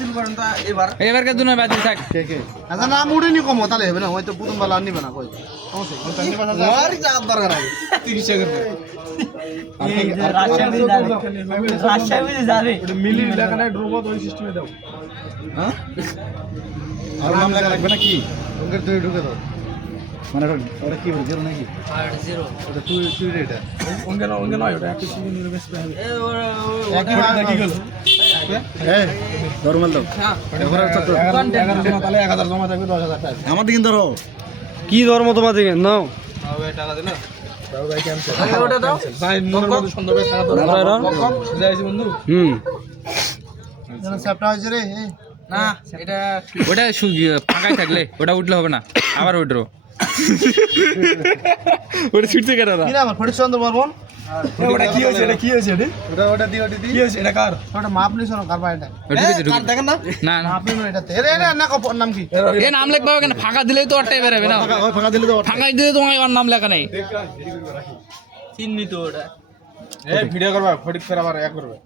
বাতিল করেন তো এবার এবারকার জন্য বাতিল থাক কে আচ্ছা না মুড়ে কম তাহলে হবে না হয়তো প্রথম বেলা আর নিবে না কই আর যা দরকার আছে 30 সেকেন্ড রাজশাহী যাবে মিলি লেখা নাই ড্রোবত ওই সিস্টেমে দাও হ্যাঁ আর নাম লেখা লাগবে না কি ওকে তুই ঢুকে দাও মানে ওটা কি বলছিস নাকি জিরো ওটা তুই রেট অঙ্গে নয় ওটা একটা সিজন নিলে বেশ পাবে একই ভাবে কি গেল এই নরমাল দাও এবারে চক্র 11 জমা তাহলে 1000 জমা থাকবে 10000 টাকা আমার দিকে ধরো কি ধর্ম তোমার দিকে নাও টাকা দিলে দাও ভাই ক্যান্সেল ওটা দাও ভাই মনের মধ্যে সন্দেহ টাকা দাও যাইছি বন্ধু চ্যাপ্টার হইছে রে না এটা ওটা ফাঁকাই থাকলে ওটা উঠলে হবে না আবার উঠরো ওটা ছুটছে কেন কি নাম ফটিক চন্দ্র বর্মন ওটা কি হইছে এটা কি হইছে ওটা দি কি হইছে এটা কার ওটা মাপ নিছ না কার বাইটা কার দেখেন না না না মাপ নিছ এটাতে এরে না কপর নাম কি এ নাম লিখবা কেন ফাঁকা দিলেই তো ওটাই বেরোবে না ফাঁকা দিলে তো ফাঁকা দিলে তোমার আমার নাম লেখা নেই চিহ্নিত ওটা এই ভিডিও করবা ফটিক ফের আবার এক করবে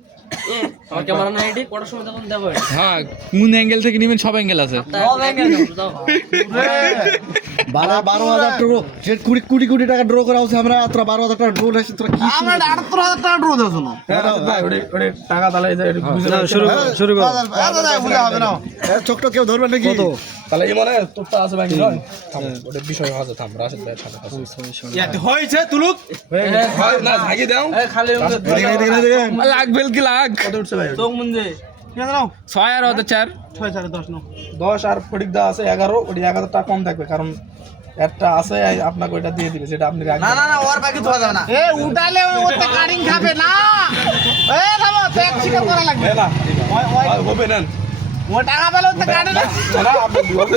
আমার ক্যামেরা নাই এটি কটার সময় তখন দেখো হ্যাঁ কোন অ্যাঙ্গেল থেকে নিবেন সব অ্যাঙ্গেল আছে সব অ্যাঙ্গেল দাও 12,000 ড্র যে কোটি টাকা ড্র করা হচ্ছে আমরা আত্রা 12,000 টাকা ড্র হইছে তোরা কি আমরা 78,000 টাকা ড্র দাও না ভাই ওরে টাকা তাহলে এই যে শুরু কর দাদা বুঝা হবে না চকটো কেউ ধরবে নাকি কত তাহলে এই মানে তোরটা আছে ভাই নয় থাম ওটা বিষয় আছে থাম রাশেদ ভাই থাকে ইয়াতে হইছে তুলুক হয় না ভাগি দাও এই খালি লাখ বেল কি লাখ কত উঠছে ভাই চোখ মুন্দে কি দাও 6 আর ওদের 4 6 4 10 নাও 10 আর ফটিক দা আছে 11 ওটি 1000 টাকা কম থাকবে কারণ একটা আছে আপনাকে ওইটা দিয়ে দিবে যেটা আপনি রাখবেন না ওর বাকি ধোয়া যাবে না এ উঠালে ওতে কাটিং খাবে না এ বাবা ট্যাগ শিকার করা লাগবে না হবে না ও টাকা পেলে ওতে কাটে না না আপনি দুয়াতে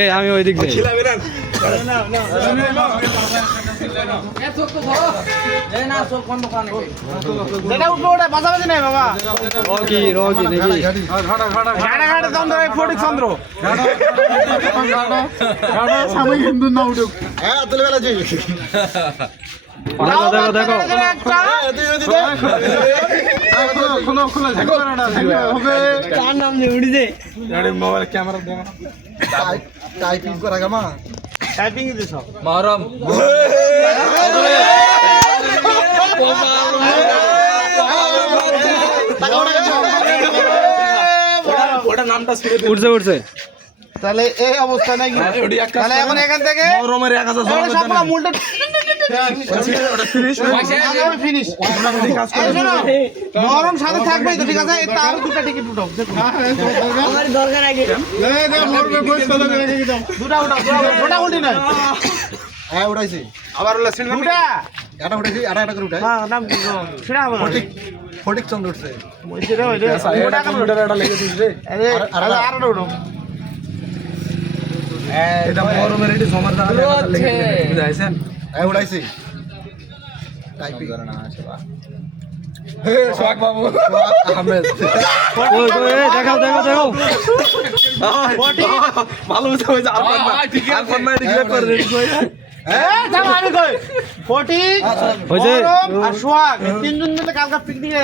এই আমি ওই দিক যাই খিলাবে না এই না সব কোন দোকানে যেটা উঠবে ওটা বাঁচাবাজি নাই বাবা রকি নাকি গাড়া গাড়া চন্দ্র এই ফটিক চন্দ্র গাড়া সামনে হিন্দু না উঠুক হ্যাঁ তুলে বেলা জি দেখো কার নাম নিয়ে উড়ি দে আরে মোবাইল ক্যামেরা দেখো টাইপিং করা গামা টাইপিং দিছ মহরম ওটা নামটা ছেড়ে দে উঠছে তাহলে এই অবস্থা নাকি ওটি একটা তাহলে এখন এখান থেকে মরমের 1000 জমা সব মূলটা ওটা ফিনিশ ফিনিশ নরম সাথে থাকবেই তো ঠিক আছে তার দুটো টিকিট উঠাও আমার দরকার আগে দুটা ওটা উল্টি নয় হ্যাঁ উঠাইছি আবার হলো সিন দুটা এটা উঠাইছি এটা করে উঠাই হ্যাঁ নাম কি সেটা হবে ফটিক ফটিক চন্দ্র উঠছে সেটা হইলে ওটা কম্পিউটার এটা লেগে দিস রে আর উঠো এটা মরমের এটি জমার দ্বারা লেগে দিস বুঝাইছেন হ্যাঁ উঠাইছি টাইপিং হে সোহাগ বাবু আহমেদ দেখাও ভালো বুঝা হইছে আর কোন না ডিক্লেয়ার করে রেডি কই আমি কই ফটিক আর সোহাগ তিনজন মিলে কালকে পিকনিকে